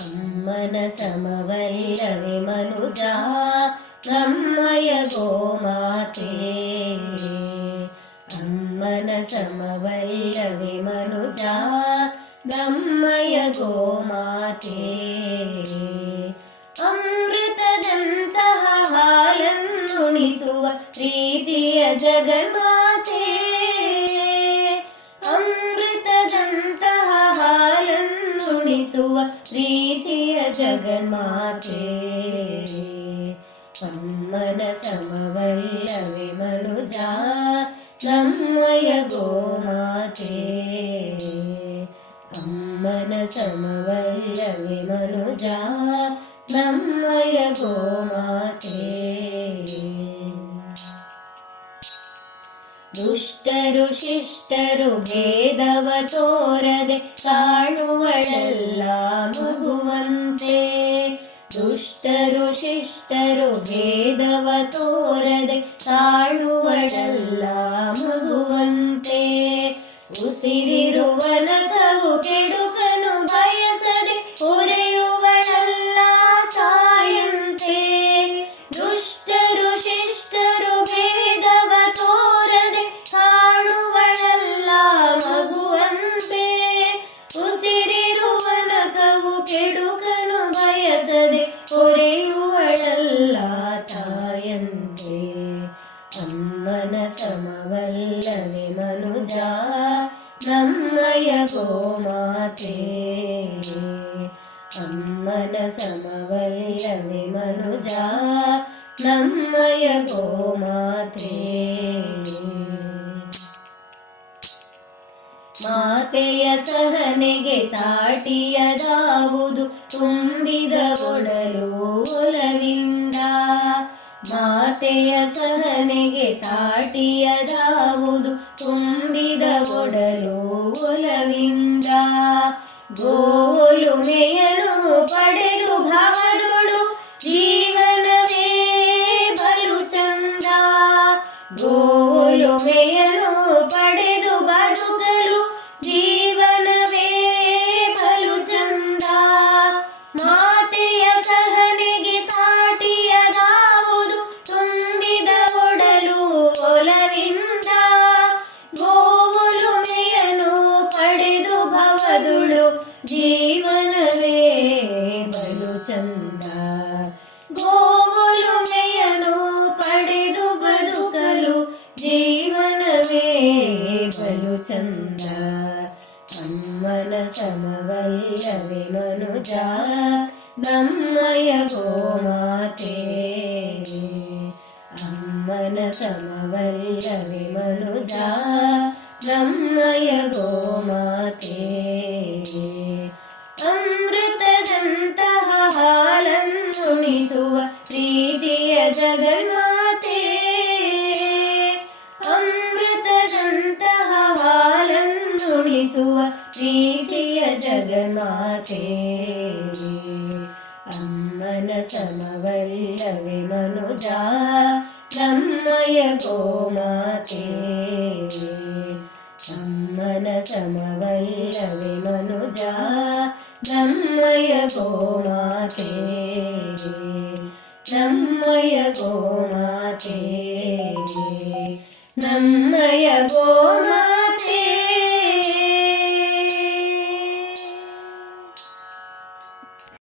अम्मन समवल्लवे मनुजा ब्रह्मय गोमाते। अम्मन समवल्लवे मनुजा ब्रह्मय गोमाते। अमृतदन्तः हालं मुनिषु प्रीतिर जगन्माते। अमृतदन्तः हालं मुनिषु रीति जगन्माते। अं मन समवैलविमरुजा नं मय गोमाते। अं मन समवैलविमरुजा नं मय गो माते दुष्टरुशिष्टरु भेदवतोरदे काणुवळल्ला ಇಷ್ಟರು ಶಿಷ್ಟರು ಭೇದವ ತೋರದೆ ತಾಳುವಡಲ್ಲ ಮಗುವಂತೆ. ಉಸಿರಿರುವ ನಗವು ಕೆಡುಕನು ಬಯಸದೆ ಉರೆಯುವಳಲ್ಲ ತಾಯಂತೆ. ದುಷ್ಟರು ಶಿಷ್ಟರು ಭೇದವ ತೋರದೆ ತಾಳುವಳಲ್ಲ ಮಗುವಂತೆ. ಉಸಿರಿರುವ ನಗವು ಕೆಡುಕ ಅಮ್ಮನ ಸಮವಲ್ಲವೆ ಮನುಜ ನಮ್ಮಯ ಗೋಮಾತೆ. ಅಮ್ಮನ ಸಮವಲ್ಲವೆ ಮನುಜ ನಮ್ಮಯ ಗೋಮಾತೆ. ಮಾತೆಯ ಸಹನೆಗೆ ಸಾಟಿಯದಾವುದು ಸಹನೆಗೆ ಸಾಟಿಯದಾವುದು ತುಂಬಿದ ಒಡಲು ಒಲವಿಂದ ಗೋಲುಮೆಯನು ಪಡೆದು ಭಾವದೊಳು ಜೀವನವೇ ಬಲು ಚಂದ ಗೋಲುಮೆಯನು ಪಡೆದು न्द्र अन समवैरवि मनुजा नय अम्मन समवल्लविमनुजा मनुजा गो गोमाते नम्मय गोमाते नम्मय गोमा